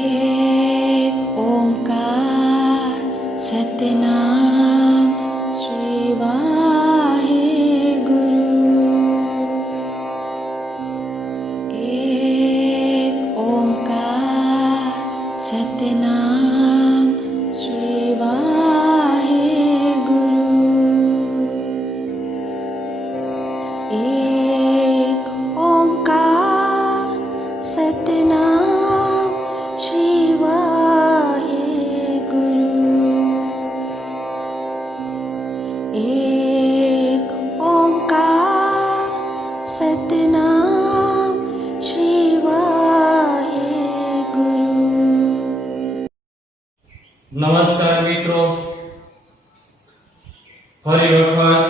एक ओंकार सतनाम श्री वाहे गुरु। एक ओंकार सतनाम श्री वाहे गुरु। एक ओंकार सतनाम श्री वाहे गुरु। एक ओंकार सतनाम श्री वाहे गुरु। નમસ્કાર મિત્રો, ફરી વખત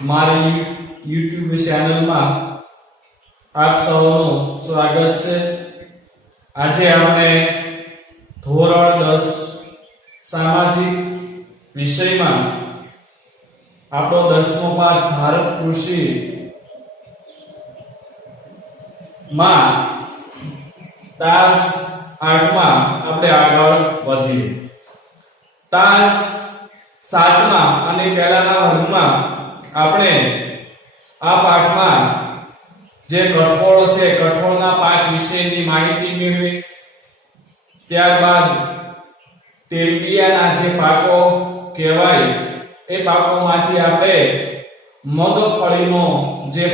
મારી YouTube ચેનલમાં આપ સૌનું સ્વાગત છે। આજે આપણે ધોરણ 10 સામાજિક વિષયમાં આપણો 10મો પાઠ ભારત કૃષિ માં તાસ 8માં આપણે આગળ વધીએ। તાસ 7માં અને પહેલાના વર્ગમાં આપણે આ પાઠમાં જે કઠોળ છે કઠોળના પાક વિશેની માહિતી મેળવી। ત્યારબાદ તેલબિયાના જે પાકો કહેવાય એ પાકોમાંથી આપણે મગફળીનો જે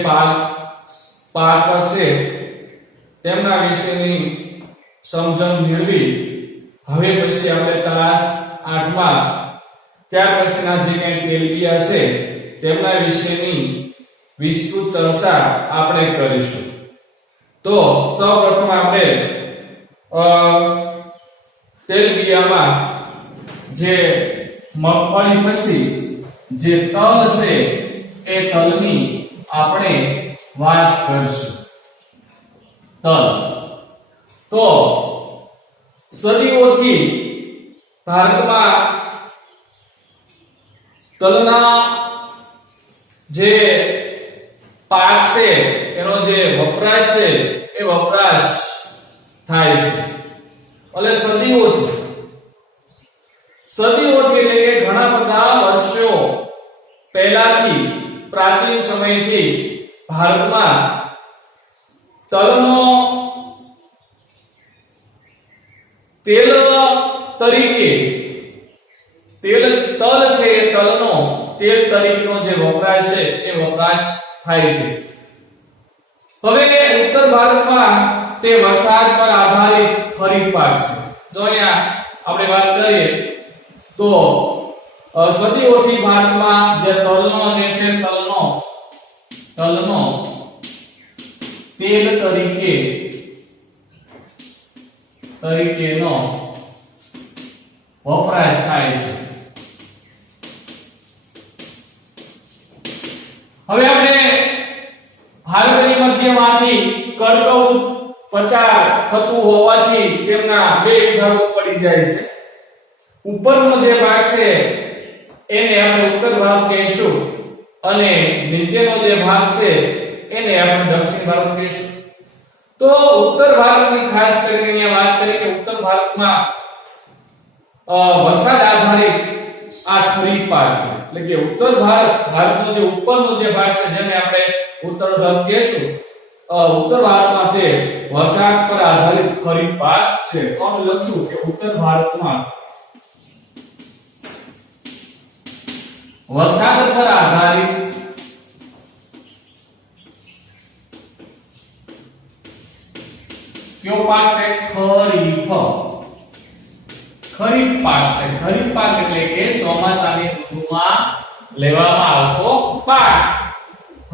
પાક છે તેમના વિશેની સમજણ મેળવી। હવે પછી આપણે તાસ 8માં ત્યાર પછીના જે કંઈ તેલબિયા છે તેમના વિશેની વિસ્તૃત ચર્ચા આપણે કરીશું। તો સૌપ્રથમ આપણે તેલબિયામાં જે મગફળી પછી જે તલ છે એ તલની આપણે વાત કરીશું। તલ તો સદીઓથી ભારતમાં તલના જે પાક છે એનો જે વપરાશ છે એ વપરાશ થાય છે। એટલે સદીઓથી એટલે કે ઘણા બધા વર્ષો પહેલાથી પ્રાચીન સમયથી ભારતમાં તલનો તેલ તરીકે તલ છે એ તલનો તેલ તરીકેનો જે વપરાશ છે એ વપરાશ થાય છે। હવે ઉત્તર ભારતમાં તે વરસાદ પર આધારિત ખરીફ પાક છે। જો અહીંયા આપણે વાત કરીએ તો સદીઓથી ભારતમાં જે તલનો જે છે તલનો તેલ તરીકેનો વપરાશ થાય છે। હવે આપણે ભારતની મધ્યમાંથી કર્કવૃત પચાર થતું હોવાથી તેમના બે વિભાગો પડી જાય છે। ઉપરનો જે ભાગ છે એને આપણે ઉત્તર ભારત કહીશું અને નીચેનો જે ભાગ છે એને આપણે દક્ષિણ ભારત કહીશું। તો ઉત્તર ભારતની ખાસ કરીને વાત કરીએ કે ઉત્તર ભારતમાં વરસાદ આધારિત આ ખરીફ પાક છે। એટલે કે ઉત્તર ભારતનો જે ઉપરનો જે ભાગ છે જેને આપણે ઉત્તર ભારત કહીશું, ઉત્તર ભારતમાં તે વરસાદ પર આધારિત ખરીફ પાક છે। તો આપણે લખશું કે ઉત્તર ભારતમાં વરસાદ પર આધારિત કયો પાક છે? ખરીફ પાક છે। ખરીફ પાક એટલે કે ચોમાસાની ઋતુમાં લેવામાં આવતો પાક।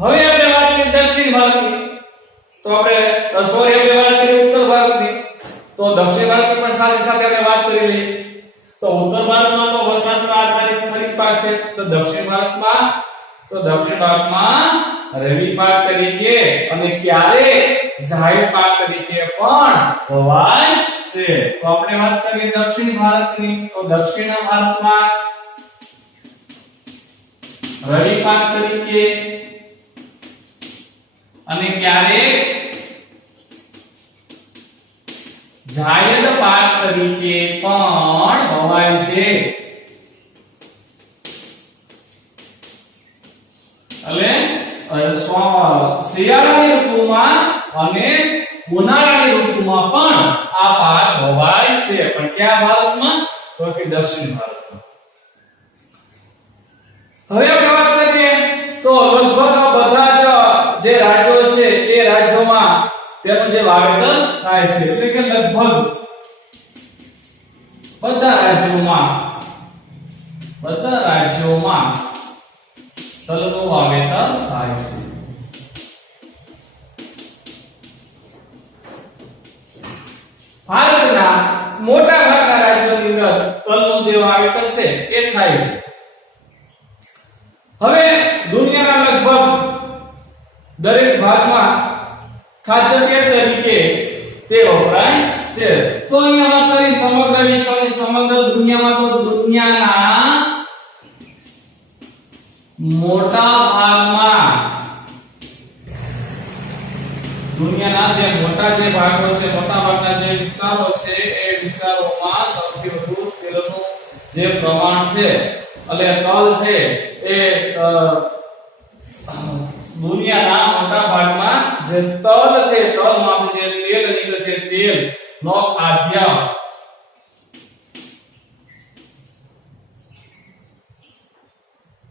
હવે આપણે વાત કરીએ દક્ષિણ ભારતની, તો આપણે આપણે વાત કરીએ ઉત્તર ભારતની, તો દક્ષિણ ભારતની પણ સાથે સાથે આપણે વાત કરી લઈએ। તો ઉત્તર ભારતમાં તો વરસાદ પર આધારિત ખરીફ પાક છે, તો દક્ષિણ ભારતમાં રવિ પાક તરીકે અને ક્યારે જાહેર પાક તરીકે પણ વવાય છે। તો આપણે વાત કરીએ દક્ષિણ ભારતની, તો દક્ષિણ ભારતમાં રવિ પાક તરીકે અને ક્યારે જાયદ પાક તરીકે પણ વવાય છે. એટલે શિયાળાની ઋતુમાં અને ઉનાળાની ઋતુમાં પણ આ પાક વવાય છે. પણ કયા ભારતમાં? તો કે દક્ષિણ ભારતમાં. હવે આપણે વાત કરીએ તો લગભગ બધા જ જે રાજ્યો છે એ રાજ્યોમાં તેનું જે વાવેતર થાય છે. એટલે કે લગભગ બધા રાજ્યોમાં તલનું વાવેતર થાય છે. ભારતના મોટા ભાગના રાજ્યોની અંદર તલનું જે વાવેતર છે એ થાય છે. હવે દુનિયાના લગભગ દરેક ભાગમાં ખાદ્ય તેલ તરીકે તે વપરાય છે. તો અહીંયા વાત કરી સમગ્ર વિશ્વની સમગ્ર દુનિયામાં તો દુનિયાના મોટા ભાગમાં દુનિયાના જે મોટા જે ભાગો છે મોટા ભાગના જે વિસ્તારો છે એ વિસ્તારોમાં સૌથી વધુ તેલનું જે પ્રમાણ છે એટલે તલ છે એ દુનિયાના મોટા ભાગમાં જે તલ છે તલમાંથી જે તેલ નીકળે છે તેલ નો ખાદ્ય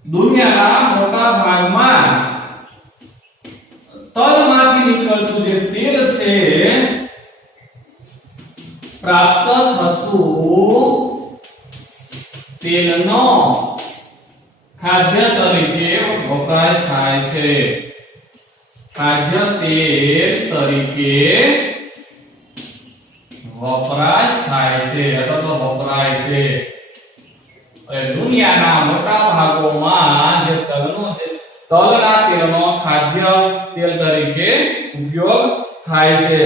દુનિયાના મોટા ભાગમાં તલમાંથી નીકળતું જે તેલ છે પ્રાપ્ત થતું તેલનો ખાદ્ય તરીકે વપરાશ થાય છે. ખાદ્ય તેલ તરીકે વપરાશ થાય છે અથવા તો વપરાય છે. દુનિયાના મોટા ભાગોમાં જે તલના તેલનો ખાદ્ય તેલ તરીકે ઉપયોગ થાય છે.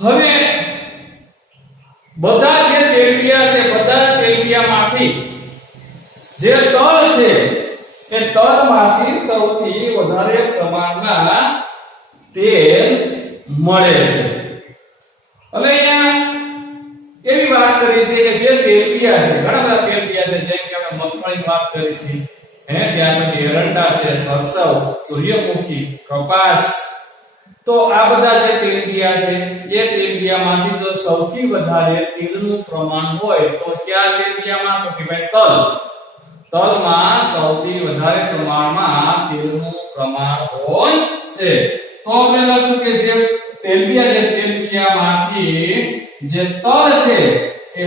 હવે બધા જે તેલબિયા છે બધા તેલબિયામાંથી જે તલ છે એ તલમાંથી સૌથી વધારે પ્રમાણમાં તેલ મળે છે. હવે અહીંયા એવી વાત કરી છે કે જે તેલબિયા છે ઘણા બધા તેલબિયા છે જેમ કે આપણે મગફળીની વાત કરી હતી ત્યાર પછી એરંડા છે સરસવ સૂર્યમુખી કપાસ તો આ બધા જે તેલબિયા છે એ તેલબિયામાંથી જો સૌથી વધારે તેલનું પ્રમાણ હોય તો કયા તેલબિયામાં? તો કે ભાઈ તલમાં સૌથી વધારે પ્રમાણમાં તેલનું પ્રમાણ હોય છે. તો આપણે લખશું કે જે તેલબિયા છે તેલબિયામાંથી જે તલ છે એ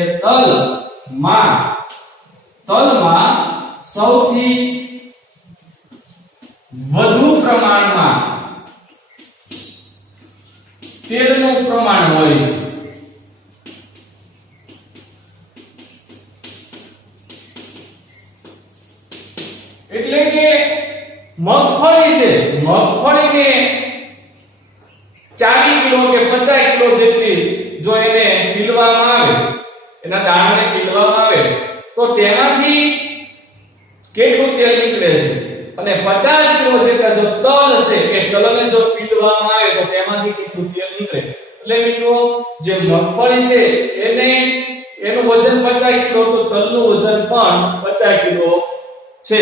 તલમાં સૌથી વધુ પ્રમાણમાં તેલનું પ્રમાણ હોય છે. એટલે કે મગફળી છે મગફળીને 40 કિલો કે 50 કિલો જેટલી જો એને પીલવામાં આવે એના દાણાને પીલવામાં આવે તો તેમાંથી કેટલું તેલ નીકળે છે અને 50 કિલો જેટલા જો તલ છે એ તલને જો પીલવામાં આવે તો તેમાંથી કેટલું તેલ નીકળે. એટલે મિત્રો જે મગફળી છે એનું વજન 50 કિલો તો તલનું વજન પણ 50 કિલો છે.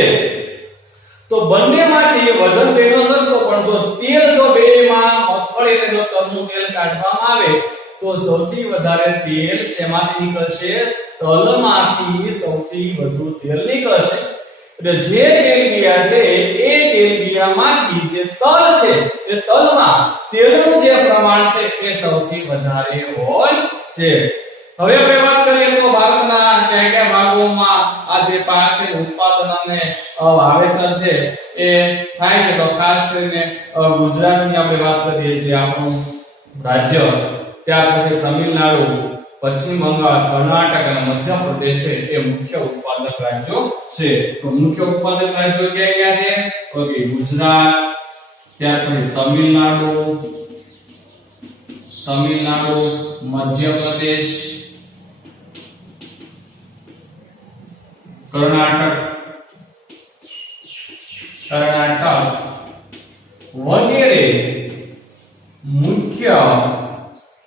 તો બંનેમાંથી વજન બેનો સરખો પણ જો તેલ જો બેમાં મગફળી અને જો તલનું તેલ કાઢવામાં આવે તો સૌથી વધારે તેલ શેમાંથી નીકળશે? તલમાંથી સૌથી વધુ તેલ નીકળશે. એટલે જે તેલબિયા છે એ તેલબિયામાંથી જે તલ છે એ તલમાં તેલનું જે પ્રમાણ છે એ સૌથી વધારે હોય છે. હવે આપણે વાત કરીએ તો ભારતના કયા કયા ભાગોમાં આ જે પાક છે ઉત્પાદન અને વાવેતર છે એ થાય છે તો ખાસ કરીને ગુજરાતની આપણે વાત કરીએ જે આપણું રાજ્ય ત્યાર પછી તમિલનાડુ પશ્ચિમ બંગાળ કર્ણાટક અને મધ્યપ્રદેશ છે એ મુખ્ય ઉત્પાદક રાજ્યો છે. તો મુખ્ય ઉત્પાદક રાજ્યો ક્યાં ક્યાં છે? તો કે ગુજરાત ત્યાર પછી તમિલનાડુ મધ્યપ્રદેશ કર્ણાટક વગેરે મુખ્ય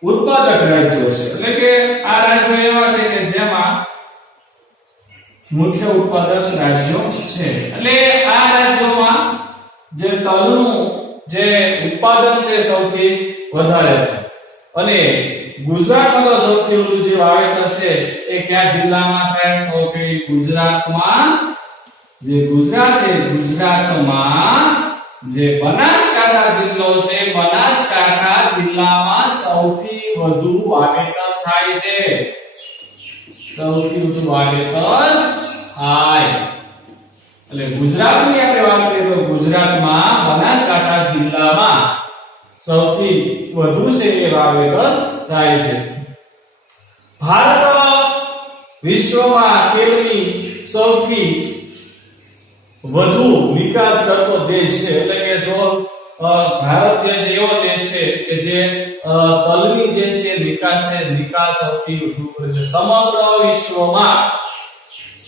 ઉત્પાદક રાજ્યો છે, એટલે કે આ રાજ્યો એવા છે કે જેમાં મુખ્ય ઉત્પાદક રાજ્યો છે. એટલે આ રાજ્યોમાં જે તલનું જે ઉત્પાદન છે સૌથી વધારે થાય. અને ગુજરાતમાં તો સૌથી વધુ જે વાવેતર છે એ કયા જિલ્લામાં થાય? તો કે ગુજરાતમાં, જે ગુજરાત છે ગુજરાતમાં જે બનાસકાંઠા જિલ્લો છે, બનાસકાંઠા જિલ્લામાં સૌથી વધુ વાવેતર થાય છે. સૌથી વધુ વાવેતર થાય. એટલે ગુજરાતની આપણે વાત કરીએ તો ગુજરાતમાં બનાસકાંઠા જિલ્લામાં સૌથી વધુ છે એ વાવેતર થાય છે. ભારત વિશ્વમાં તેલની સૌથી વધુ વિકાસ કરતો દેશ છે. એટલે કે જો ભારત જે છે એવો દેશ છે કે જે તલની જે છે નિકાસ સૌથી વધુ કરે છે. સમગ્ર વિશ્વમાં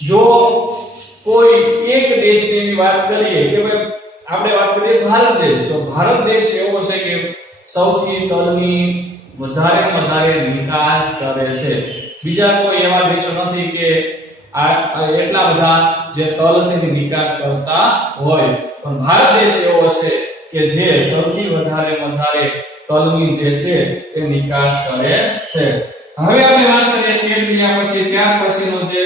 જો કોઈ એક દેશની વાત કરીએ કે ભાઈ આપણે વાત કરીએ ભારત દેશ, તો ભારત દેશ એવો છે કે સૌથી તલની વધારે નિકાસ કરે છે. બીજા કોઈ એવા દેશો નથી કે એટલા બધા જે તલ છે ની નિકાસ કરતા હોય, પણ ભારત દેશ એવો છે કે જે સૌથી વધારે તલની જે છે એ નિકાસ કરે છે. હવે આપણે વાત કરીએ તેલબિયા પછી, ત્યાર પછીનો જે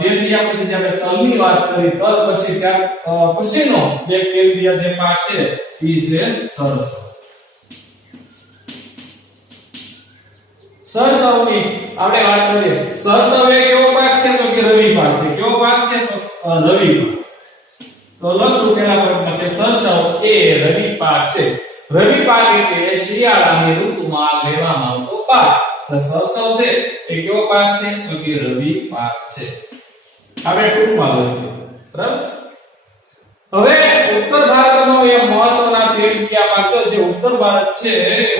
તેલબિયા પછી જે આપણે તલની વાત કરી, તલ પછી ત્યાર પછીનો જે તેલબિયા જે પાક છે એ છે સરસવ. સરસવની આપણે વાત કરીએ. સરસવ એ કેવો પાક છે? તો કે રવિ પાક છે. કેવો પાક છે? તો રવિ પાક. તો લખશું પેલા પગમાં કે સરસવ એ રવિ પાક છે. રવિ પાક એટલે શિયાળાની ઋતુમાં લેવામાં આવતો પાક. એટલે સરસવ છે એ કેવો પાક છે? તો કે રવિ પાક છે. આપણે ટૂંકમાં લખીએ, બરાબર. હવે ઉત્તર ભારતનો એ મહત્વના તેલબિયા પાક છે. જે ઉત્તર ભારત છે,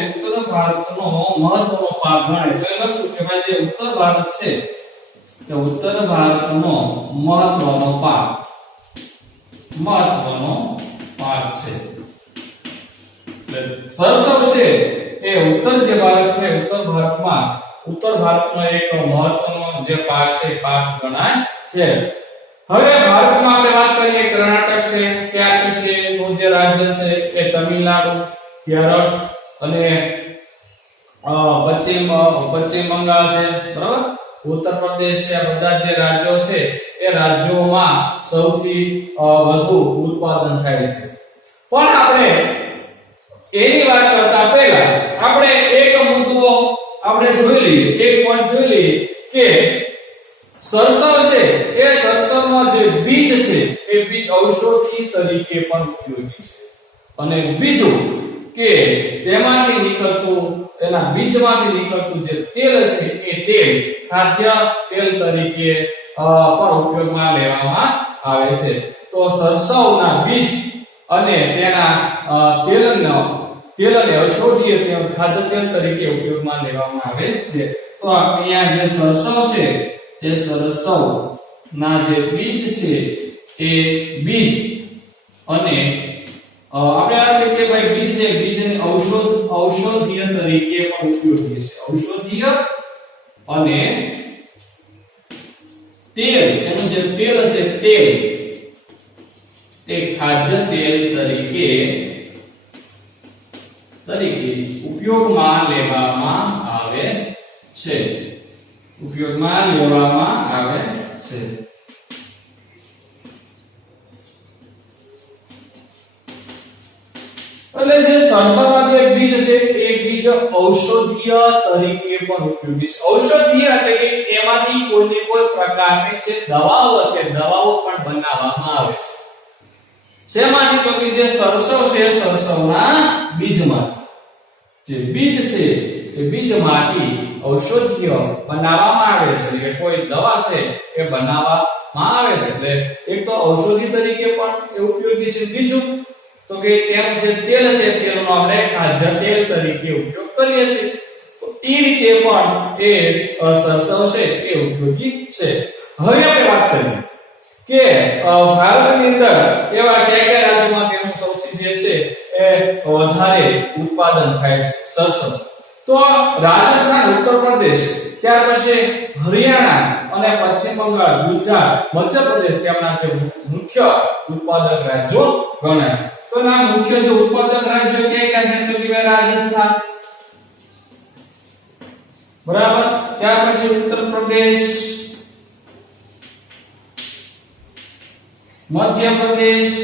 ઉત્તર ભારતનો મહત્વનો પાક ગણાય. તો એ લખશું કે ભાઈ જે ઉત્તર ભારત છે તે ઉત્તર ભારતનો મહત્વનો પાક છે. એટલે સરસવ છે એ ઉત્તર જે ભારત છે, ઉત્તર ભારતનો એક મહત્વનો જે પાક છે પાક ગણાય છે. હવે ભારતમાં આપણે વાત કરીએ કર્ણાટક છે, ત્યાર પછીનું જે રાજ્ય છે એ તમિલનાડુ, કેરળ અને પશ્ચિમ બંગાળ છે, બરાબર. ઉત્તર પ્રદેશ છે. આ બધા જે રાજ્યો છે એ રાજ્યોમાં સૌથી વધુ ઉત્પાદન થાય છે. પણ આપણે એની વાત કરતા પહેલા આપણે એક મુદ્દો આપણે જોઈ લઈએ, એક પોઈન્ટ જોઈ લઈએ કે સરસવ છે એ સરસવનો જે બીજ છે એ બીજ ઔષધિ તરીકે પણ ઉપયોગી છે. અને બીજું કે તેમાંથી નીકળતું, તેના બીજમાંથી નીકળતું જે તેલ છે એ તેલ ખાદ્ય તેલ તરીકે પણ ઉપયોગમાં લેવામાં આવે છે. તો સરસવના બીજ અને તેના તેલ અને ઔષધીય તેલ ખાદ્ય તેલ તરીકે ઉપયોગમાં લેવામાં આવે છે. તો અહીંયા જે સરસવ છે એ સરસવ ના જે બીજ છે એ બીજ અને આપણે આ કે ભાઈ બીજ છે, બીજને ઔષધીય તરીકે પણ ઉપયોગી છે. ઔષધીય અને તેલ, એનું જે તેલ છે તેલ એ ખાદ્ય તેલ તરીકે ઉપયોગમાં લેવામાં આવે છે. એટલે જે સરસવના જે બીજ છે એ બીજ ઔષધીય તરીકે પણ ઉપયોગી છે. ઔષધીય એટલે કે એમાંથી કોઈ પ્રકારની જે દવાઓ છે, દવાઓ પણ બનાવવામાં આવે છે. શેમાંથી? તો કે જે સરસવ છે, સરસવના બીજમાંથી જે બીજ છે એ બીજમાંથી ઔષધીય બનાવવામાં આવે છે. એટલે કોઈ દવા છે એ બનાવવામાં આવે છે. એટલે એક તો ઔષધિ તરીકે પણ એ ઉપયોગી છે. બીજું તો કે તેનું જે તેલ છે તેલનો આપણે ખાદ્ય તેલ તરીકે ઉપયોગ કરીએ છીએ. તો એ રીતે પણ એ સરસવ છે એ ઉપયોગી છે. હવે આપણે વાત કરીએ કે ભારતની અંદર એવા કયા રાજ્યોમાં તેનું સૌથી જે છે એ વધારે ઉત્પાદન થાય છે સરસવ. તો રાજસ્થાન, ઉત્તર પ્રદેશ, ત્યાર પછી હરિયાણા અને પશ્ચિમ બંગાળ, ગુજરાત, મધ્યપ્રદેશ તેમના જે મુખ્ય ઉત્પાદક રાજ્યો ગણાય. તો ના મુખ્ય જે ઉત્પાદક રાજ્યો કયા છે તો કે રાજસ્થાન, બરાબર. ત્યાર પછી ઉત્તર પ્રદેશ, મધ્યપ્રદેશ,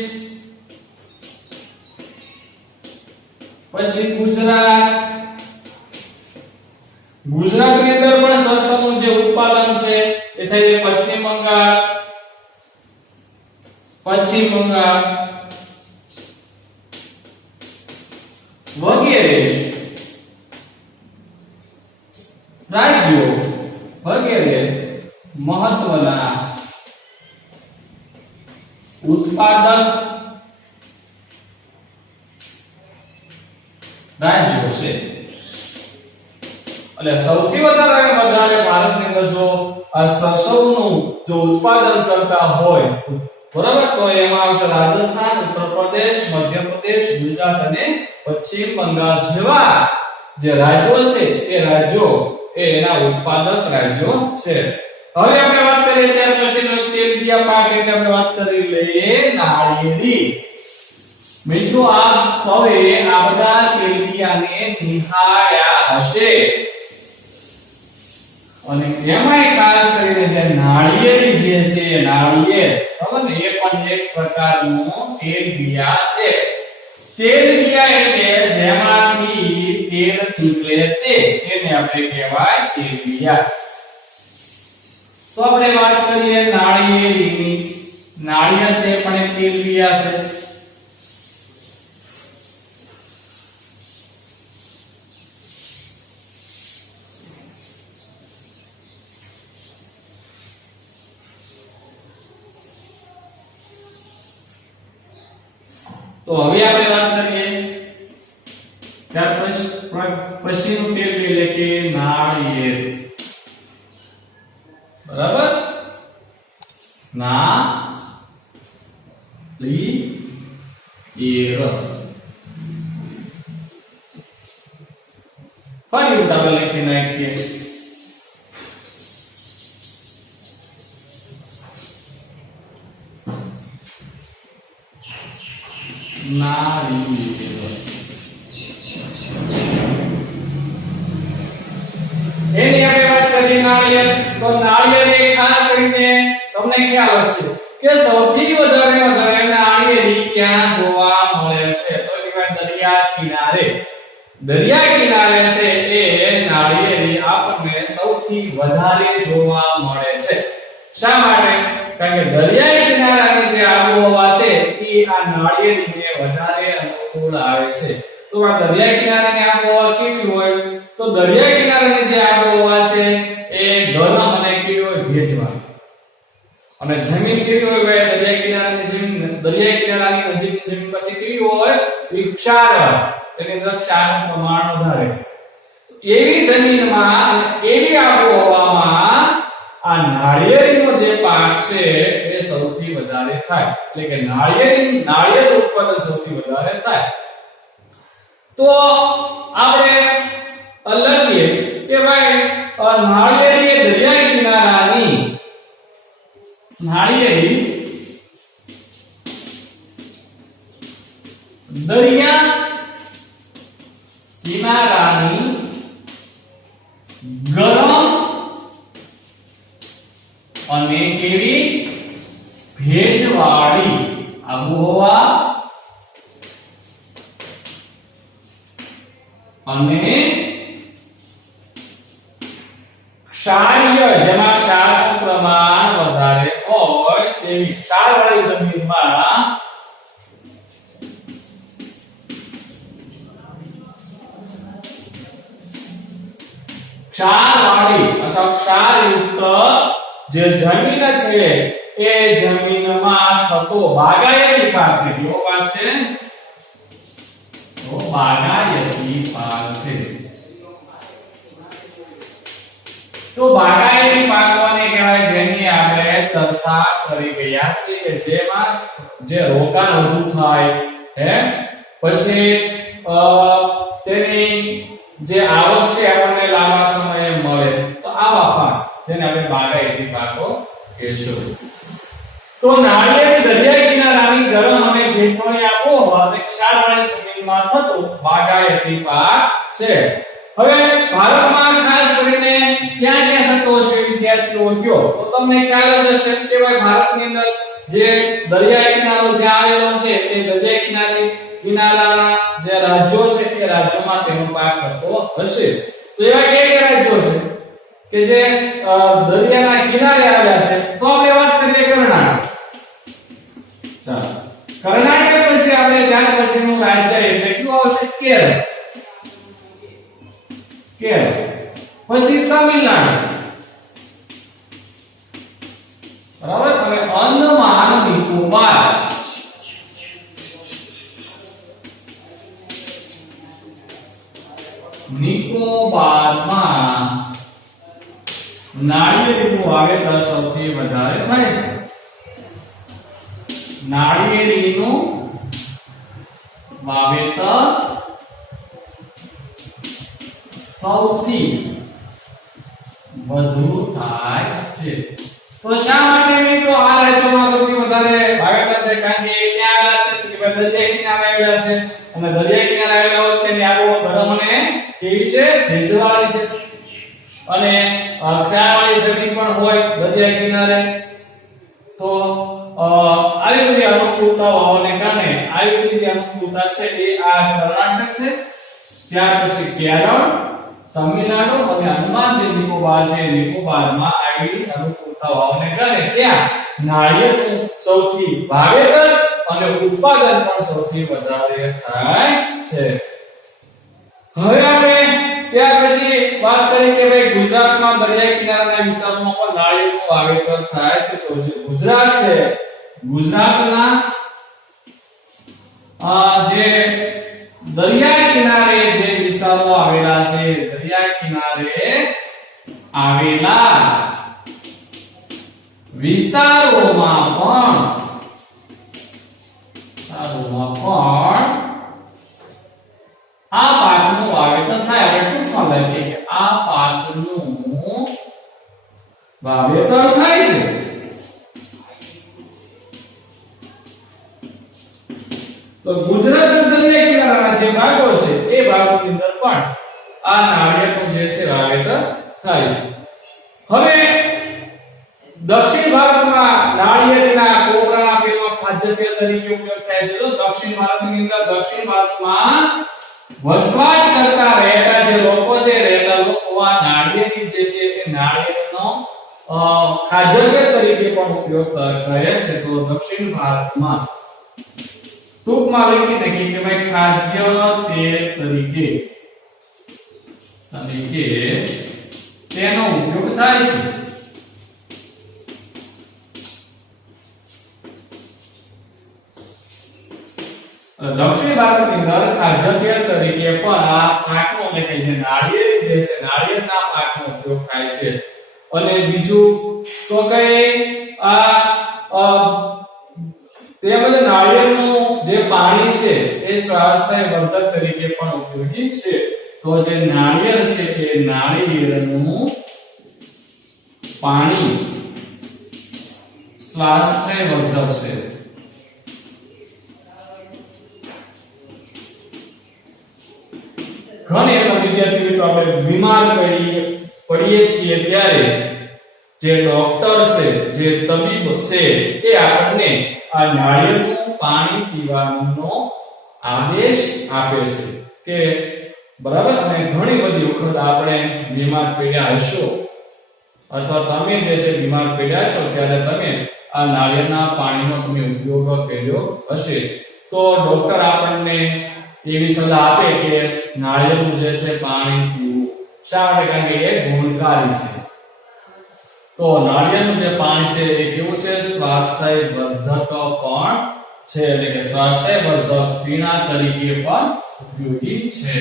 પછી ગુજરાત. ગુજરાતની અંદર પણ સરસવનું જે ઉત્પાદન છે એ થાય પશ્ચિમ બંગાળ, વગેરે રાજ્યો વગેરે મહત્વના ઉત્પાદક રાજ્યો છે. એટલે સૌથી વધારે ભારતની અંદર જો આ સરસવનું જો ઉત્પાદન કરતા હોય બરાબર તો એમાં આવશે રાજસ્થાન, ઉત્તર પ્રદેશ, મધ્યપ્રદેશ, ગુજરાત અને પશ્ચિમ બંગાળ જેવા જે રાજ્યો છે એ રાજ્યો એના ઉત્પાદક રાજ્યો છે. હવે આપણે વાત કરીએ ત્યાર પછીનો તેલબિયા પાક એટલે આપણે વાત કરી લઈએ નાળિયેરી. મિત્રો આપ સૌએ આ બધા તેલબિયાને નિહાળ્યા હશે અને એમાંય ખાસ કરીને જે નાળિયેરી જે છે નાળિયેર બરાબર ને એ પણ એક પ્રકારનું તેલબિયા છે. તેલબિયા એટલે જેમાંથી તેલ નીકળે તેને આપણે કહેવાય તેલબિયા. તો આપણે વાત કરીએ નાળિયેરીની. નાળિયેર છે પણ એક તેલબિયા છે. તો હવે આપણે વાત કરીએ ત્યાર પછીનું તેલ એટલે કે નાળિયેર. બરાબર, નાળિયેર. ફરી આપણે લખી નાખીએ નાળિયેર. એની આપણે વાત કરીએ નાળિયેર. તો નાળિયેર એ ખાસ કરીને તમને ખ્યાલ હશે કે સૌથી વધારે નાળિયેરી ક્યાં જોવા મળે છે તો કે દરિયા કિનારે. દરિયા કિનારે છે એ નાળિયેરી આપણને સૌથી વધારે જોવા મળે છે. શા માટે? કારણ કે દરિયા કિનારાની જે આબોહવા છે એ આ નાળિયેરીને વધારે અનુકૂળ આવે છે. તો આ દરિયા કિનારાની આબોહવા કેવી હોય તો દરિયા કિનારાની જે આબોહવા છે એ ગરમ અને કેવી હોય ભેજવાળી. અને જમીન કેવી હોય દરિયા કિનારાની જમીન દરિયા કિનારાની નજીકની જમીન પછી કેવી હોય ક્ષારવાળી. તેની અંદર ક્ષારનું પ્રમાણ વધારે. એવી જમીનમાં એવી આબોહવામાં આ નાળિયેરીનો જે પાક છે એ સૌથી વધારે થાય. એટલે કે નાળિયેર ઉત્પાદન સૌથી વધારે થાય. તો આપણે લખીએ કે ભાઈ નાળિયેરી એ દરિયા કિનારાની નાળિયેરી દરિયા કિનારાની ગરમ અને કેવી ભેજવાળી આબોહવા અને ક્ષારીય જેમાં ક્ષારનું પ્રમાણ વધારે હોય તેવી ક્ષારવાળી જમીનમાં ક્ષારવાળી અથવા ક્ષારયુક્ત જે જમીન છે એ જમીનમાં થતો બાગાયતી પાક છે. કેવો પાક છે? તો બાગાયતી પાક છે. તો બાગાયતી પાકોને કહેવાય જેની આપણે ચર્ચા કરી ગયા છીએ. જેમાં જે રોકાણ વધુ થાય હે પછી તેની જે આવક છે આપણને લાંબા સમયે મળે તો આવા પાક જેને આપણે બાગાયતી પાકો કહીશું. તો નાળિયેરી દરિયા કિનારાની ગરમ અને ભેજવાળી આબોહવા અને ક્ષારવાળી જમીનમાં થતો બાગાયતી પાક છે. હવે ભારતમાં ખાસ કરીને ક્યાં ક્યાં થતો હશે વિદ્યાર્થીઓ કયો તો તમને ખ્યાલ જ હશે કે ભાઈ ભારતની અંદર જે દરિયા કિનારો જ્યાં આવેલો છે તે દરિયા કિનારાના જે રાજ્યો છે તે રાજ્યોમાં તેનો પાક થતો હશે. તો એવા કયા રાજ્યો છે કે જે દરિયાના કિનારે આવેલા છે? તો આપણે વાત કરીએ કર્ણાટક. ચાલો કર્ણાટક પછી આપણે ત્યાર પછીનું રાજ્ય એટલે કયું આવશે? કેરળ. કેરળ પછી તમિલનાડુ, બરાબર, અને અંદમાન નિકોબાર. નિકોબારમાં નાળિયેરીનું વાવેતર સૌથી વધારે થાય છે. નાળિયેરીનું વાવેતર સૌથી વધુ થાય છે. તો શા માટે મિત્રો આ રાજ્યોમાં સૌથી વધારે વાવેતર થાય? કારણ કે ક્યાં આવેલા છે? કે દરિયા કિનારે આવેલા છે, અને દરિયા કિનારે આવેલા હોય તેની આબોહવા ગરમ અને કેવી છે? ભેજવાળી છે, અને ક્ષારવાળી જમીન પણ હોય દરિયા કિનારે. તો આવી બધી અનુકૂળતા હોવાને કારણે આવી બધી જે અનુકૂળતા છે એ આ કર્ણાટક છે, ત્યાર પછી કેરળ, તમિલનાડુ અને અંદમાન જે નિકોબાર છે, નિકોબારમાં આવી અનુકૂળતા હોવાને કારણે ત્યાં નાળિયેરનું સૌથી વાવેતર અને ઉત્પાદન પણ સૌથી વધારે થાય છે. હવે આપણે ત્યાર પછી વાત કરીએ કે ભાઈ ગુજરાતમાં દરિયા કિનારાના વિસ્તારોમાં પણ નાળિયેરનું વાવેતર થાય છે. તો જે ગુજરાત છે, ગુજરાતના જે દરિયા કિનારે જે વિસ્તારો આવેલા છે, દરિયા કિનારે આવેલા વિસ્તારોમાં પણ આ પાકનું વાવેતર થાય. આપણે ટૂંકમાં લખીએ કે આ પાકનું વાવેતર થાય છે. તો ગુજરાતના દરિયા કિનારાના જે ભાગો છે એ ભાગોની અંદર પણ આ નાળિયેરનું જે છે વાવેતર થાય છે. હવે દક્ષિણ ભારતમાં નાળિયેરના કોપરાના તેલનો ખાદ્ય તેલ તરીકે ઉપયોગ થાય છે. તો દક્ષિણ ભારતની અંદર દક્ષિણ ભારતમાં વસવાટ કરતા રહેતા જે લોકો છે, રહેતા લોકો આ નાળિયેરની જે છે એ નાળિયેરનો ખાદ્ય તેલ તરીકે પણ ઉપયોગ કરે છે. તો દક્ષિણ ભારતમાં ટૂંકમાં લખી નાખીએ કે ભાઈ ખાદ્ય તેલ તરીકે તેનો ઉપયોગ થાય છે. દક્ષિણ ભારતની અંદર ખાદ્ય તેલ તરીકે પણ આ પાકનો એટલે કે જે નાળિયેરી જે છે, નાળિયેરના પાકનો ઉપયોગ થાય છે. અને બીજું તો કઈ તેમજ નાળિયેરનું જે પાણી છે એ સ્વાસ્થ્ય વર્ધક તરીકે પણ ઉપયોગી છે. તો જે નાળિયેર છે એ નાળિયેરનું પાણી સ્વાસ્થ્ય વર્ધક છે. ઘણી એવા વિદ્યાર્થી મિત્રો આપણે બીમાર પડીએ છીએ ત્યારે જે ડોક્ટર છે, જે તબીબ છે એ આપણને આ નાળિયેરનું પાણી પીવાનો આદેશ આપે છે કે બરાબર. અને ઘણી બધી વખત આપણે બીમાર પડ્યા હશો અથવા તમે જે છે બીમાર પડ્યા છો ત્યારે તમે આ નાળિયેરના પાણીનો તમે ઉપયોગ કર્યો હશે. તો ડોક્ટર આપણને એવી સલાહ આપે કે નાળિયેરનું જે છે પાણી પીવું. શા માટે? કારણ કે એ ગુણકારી છે. તો નાળિયેરનું જે પાણી છે એ કેવું છે? સ્વાસ્થ્ય વર્ધક પણ છે, એટલે કે સ્વાસ્થ્ય વર્ધક પીણા તરીકે પણ ઉપયોગી છે.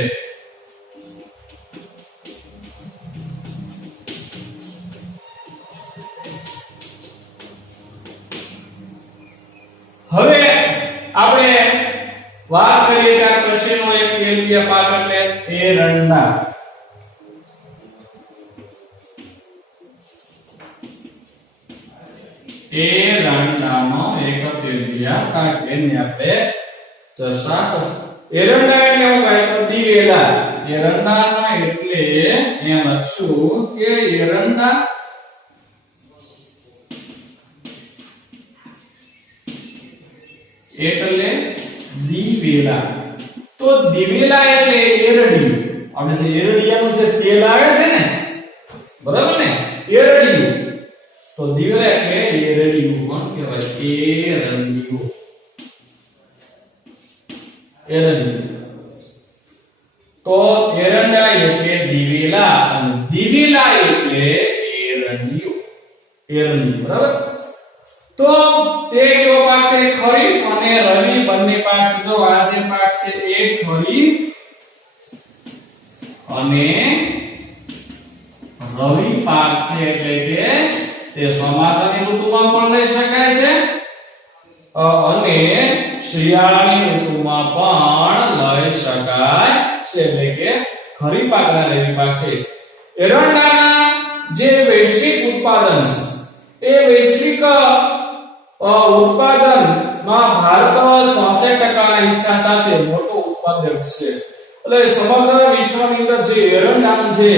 હવે આપણે વાત કરીએ ત્યાર પછીનો એક તેલીબિયા પાક એટલે એરંડા. એરંડાનો એક તૃતીયા ભાગ એને આપણે ચર્ચા કરીશું. એરંડા એટલે શું કહે તો દિવેલા. એરંડાના એટલે અહીંયા લખશું કે એરંડા એટલે દિવેલા. તો દિવેલા એટલે એરડિયું. આપણે જે એરડિયાનું જે તેલ આવે છે ને, બરાબર ને, એરડિયું. તો દિવેલા એટલે એરડિયું કોણ કહેવાય? એરડિયું. એરડિયું. તો એરંડા એટલે દિવેલા અને દિવેલા એટલે એરડિયું. એરડિયું, બરાબર. તો તે કયો પાક છે? ખરીફ અને રવિ બંને પાક છે. જો આ જે પાક છે એ ખરીફ અને રવિ પાક છે, એટલે કે તે ચોમાસાની ઋતુમાં પણ લઈ શકાય છે અને શિયાળાની ઋતુમાં પણ લઈ શકાય છે, એટલે કે ખરીફ પાક અને રવિ પાક છે. એરંડાના જે વૈશ્વિક ઉત્પાદન છે એ વૈશ્વિક ઉત્પાદનમાં ભારત 66% ની ઈચ્છા સાથે મોટો ઉત્પાદક છે. એટલે સમગ્ર વિશ્વની અંદર જે એરંડાનું જે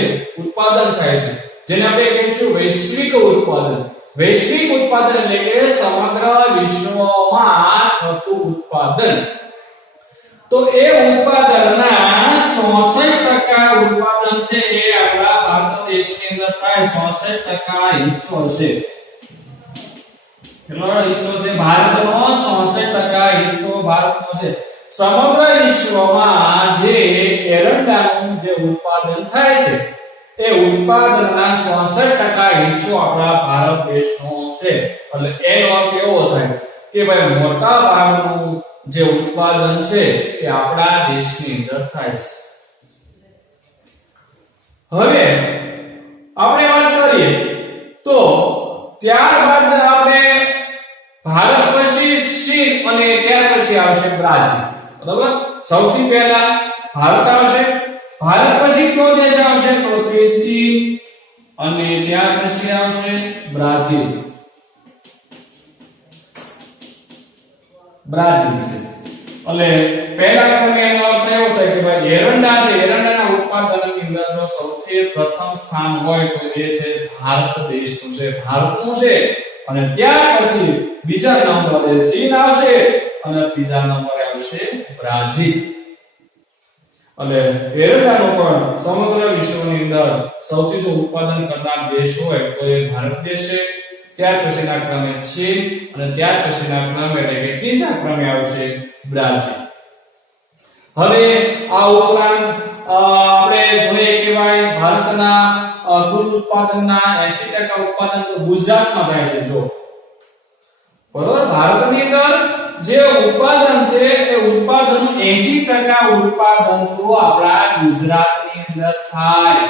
ઉત્પાદન થાય છે, જેને આપણે કહીશું વૈશ્વિક ઉત્પાદન. વૈશ્વિક ઉત્પાદન એટલે કે સમગ્ર વિશ્વમાં થતું ઉત્પાદન. તો એ ઉત્પાદનના 66% ઉત્પાદન છે એ આપણા ભારત દેશની અંદર થાય. 66% હિસ્સો છે. કેટલો હિસ્સો છે ભારતનો? 66% હિસ્સો ભારતનો છે. સમગ્ર વિશ્વમાં જે એરંડાનું જે ઉત્પાદન થાય છે એ ઉત્પાદનના 66% હિસ્સો આપણા ભારત દેશનો છે. એટલે એનો અર્થ એવો થાય કે ભાઈ મોટા ભાગનું જે ઉત્પાદન છે એ આપણા દેશની અંદર થાય છે. હવે આપણે વાત કરીએ તો ત્યારબાદ આપણે ભારત પછી ચીન અને ત્યાર પછી આવશે બ્રાઝીલ. બરાબર? સૌથી પહેલા ભારત આવશે. ભારત પછી કયો દેશ આવશે? તો તે ચીન અને ત્યાર પછી આવશે બ્રાઝીલ. બ્રાઝીલ છે. એટલે પહેલા ક્રમે એનો અર્થ એવો થાય કે ભાઈ એરંડા છે, એરંડાના ઉત્પાદનની અંદર જો સૌથી પ્રથમ સ્થાન હોય તો એ છે ભારત દેશનું છે, ભારતનું છે. અને ત્યાર પછી બીજા નંબરે ચીન આવશે અને ત્રીજા નંબરે આવશે બ્રાઝીલ. એટલે એરંડાનો પણ સમગ્ર વિશ્વની અંદર સૌથી જો ઉત્પાદન કરનાર દેશ હોય તો એ ભારત દેશ છે. ત્યાર પછીના ક્રમે ચીન અને ત્યાર પછીના ક્રમે એટલે કે ત્રીજા ક્રમે આવશે બ્રાઝીલ. હવે આ ઉપરાંત આપણે જોઈએ કે ભાઈ ભારતના કુલ ઉત્પાદનના 80% ઉત્પાદન તો ગુજરાતમાં થાય છે. જો બરોબર, ભારતની અંદર જે ઉત્પાદન છે એ ઉત્પાદનનું 80% ઉત્પાદન તો આપણા ગુજરાતની અંદર થાય.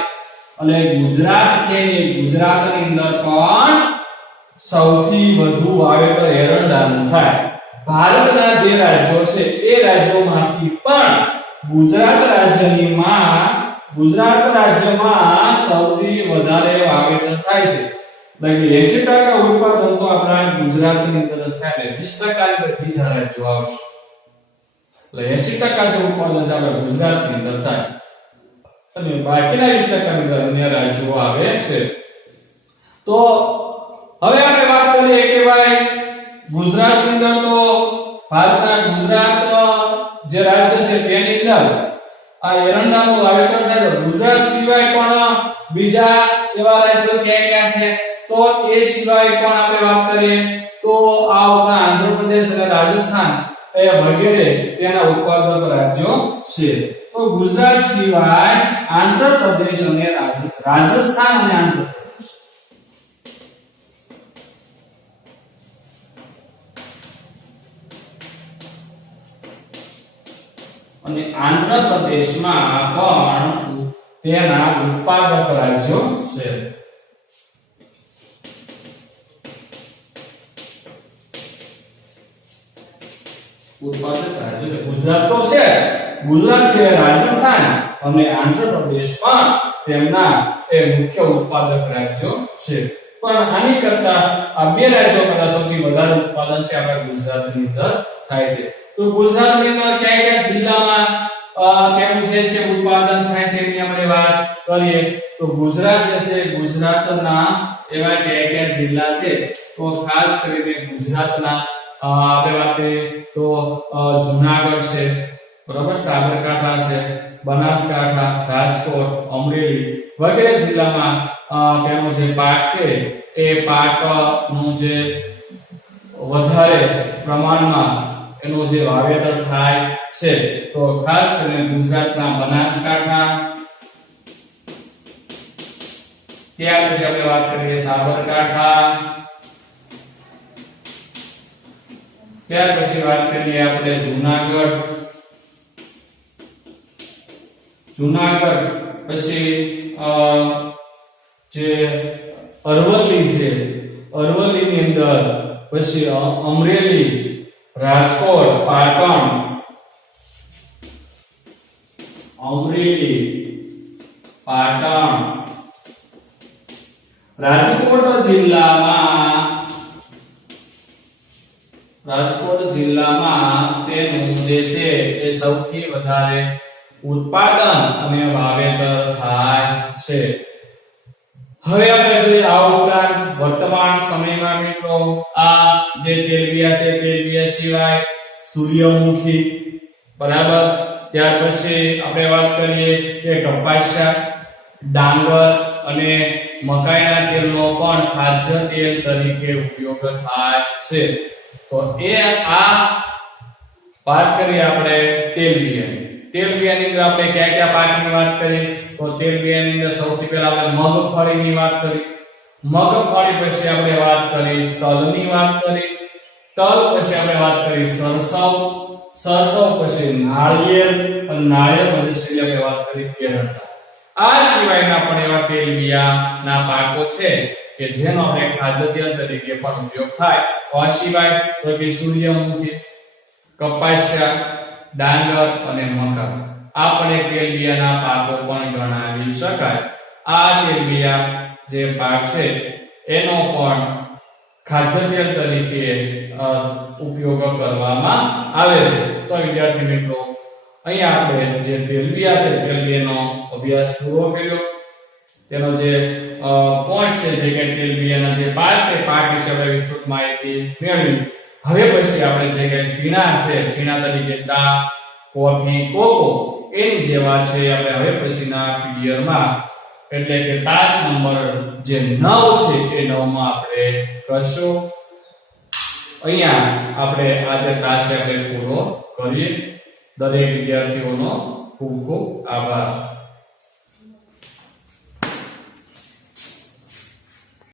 અને ગુજરાત છે એ ગુજરાતની અંદર પણ સૌથી વધુ વાવેતર એરંડાનું થાય. ભારતના જે રાજ્યો છે એ રાજ્યોમાંથી પણ ગુજરાત રાજ્યમાં સૌથી વધારે વાવેતર થાય છે. એટલે 80% ઉત્પાદન તો આપણા ગુજરાતની અંદર જ થાય ને 20% ની બીજા રાજ્યો આવશે. એટલે 80% જે ઉત્પાદન છે આપણા ગુજરાતની અંદર થાય અને બાકીના 20% ની અંદર અન્ય રાજ્યો આવે છે. તો હવે આપણે વાત કરીએ કે ભાઈ ગુજરાતની અંદર તો ભારતના ગુજરાત જે રાજ્ય છે તેની અંદર આ એરંડાનું વાવેતર થાય. તો ગુજરાત સિવાય પણ બીજા એવા રાજ્યો ક્યાં છે? તો એ સિવાય પણ આપણે વાત કરીએ તો આ ઉપરાંત આંધ્રપ્રદેશ અને રાજસ્થાન એ વગેરે તેના ઉત્પાદક રાજ્યો છે. તો ગુજરાત સિવાય આંધ્રપ્રદેશ અને રાજસ્થાન અને આંધ્રપ્રદેશ અને આંધ્રપ્રદેશમાં પણ તેના ઉત્પાદક રાજ્યો છે. ઉત્પાદક રાજ્ય ગુજરાત તો છે, ગુજરાત છે, રાજસ્થાન અને આંધ્રપ્રદેશ પણ તેમના એ મુખ્ય ઉત્પાદક રાજ્યો છે. પણ આની કરતા આ બે રાજ્યો કરતા સૌથી વધારે ઉત્પાદન છે આપણા ગુજરાતની અંદર થાય છે. તો ગુજરાતની અંદર કયા કયા જિલ્લામાં તેનું જે છે ઉત્પાદન થાય છે એની આપણે વાત કરીએ તો ગુજરાત જે છે ગુજરાતના એવા કયા કયા જિલ્લા છે તો ખાસ કરીને ગુજરાતના આપણે વાત કરીએ તો જૂનાગઢ છે, બરાબર, સાબરકાંઠા છે, બનાસકાંઠા, રાજકોટ, અમરેલી વગેરે જિલ્લામાં તેનો જે પાક છે એ પાકનું જે વધારે પ્રમાણમાં એનું જે વાવેતર થાય છે. તો ખાસ કરીને ગુજરાતના બનાસકાંઠા, ત્યાર પછી આપણે વાત કરીએ સાબરકાંઠા, ત્યાર પછી વાત કરીએ આપણે જૂનાગઢ, પછી જે અરવલ્લી છે, અરવલ્લીની અંદર પછી અમરેલી, રાજકોટ, પાટણ, અમરેલી, પાટણ, રાજકોટ જિલ્લામાં તેનું જે છે એ સૌથી વધારે ઉત્પાદન અને વાવેતર થાય છે. હવે આપણે જોઈએ આ ઉપરાંત વર્તમાન સમયમાં મિત્રો આ જે તેલબિયા છે, તેલબિયા સિવાય સૂર્યમુખી, બરાબર, ત્યાર પછી આપણે વાત કરીએ કે કપાસિયા, ડાંગર અને મકાઈના તેલનો પણ ખાદ્ય તેલ તરીકે ઉપયોગ થાય છે. તો એ આ વાત કરીએ આપણે તેલબિયાની. તેલબિયાની અંદર આપણે કયા કયા પાકની વાત કરીએ તો તેલબિયાની અંદર સૌથી પહેલા આપણે મગફળીની વાત કરી, મગફળી પછી આપણે વાત કરી તલની વાત કરી, તલ પછી આપણે વાત કરી સરસવ, સરસવ પછી નાળિયેર અને નાળિયેર પછી આપણે વાત કરી એરંડા. આ સિવાયના પણ એવા તેલબિયાના પાકો છે કે જેનો આપણે ખાદ્ય તેલ તરીકે પણ ઉપયોગ થાય. આ સિવાય તો કે સૂર્યમુખી, કપાસિયા, ડાંગર અને મકાઈ આ પણ તેલબિયાના પાકો પણ ગણાવી શકાય. આ તેલબિયા જે પાક છે એનો પણ ખાદ્ય તેલ તરીકે ઉપયોગ કરવામાં આવે છે. તો વિદ્યાર્થી મિત્રો અહીંયા આપણે જે તેલબિયા છે તેલબિયાનો અભ્યાસ પૂરો કર્યો. તેનો જે પોઈન્ટ છે જે કે તેલબિયાના જે પાક છે પાક વિશે આપણે વિસ્તૃત માહિતી મેળવી. હવે પછી આપણે જે કે પીણા છે, પીણા તરીકે ચા, કોફી, કોકો એની જે વાત છે આપણે હવે પછીના પીડીએફમાં એટલે કે તાસ નંબર જે 9 છે એ 9 માં આપણે કરશું. અહીંયા આપણે આજે તાસ આપણે પૂરો કરીએ. દરેક વિદ્યાર્થીઓનો ખૂબ ખૂબ આભાર.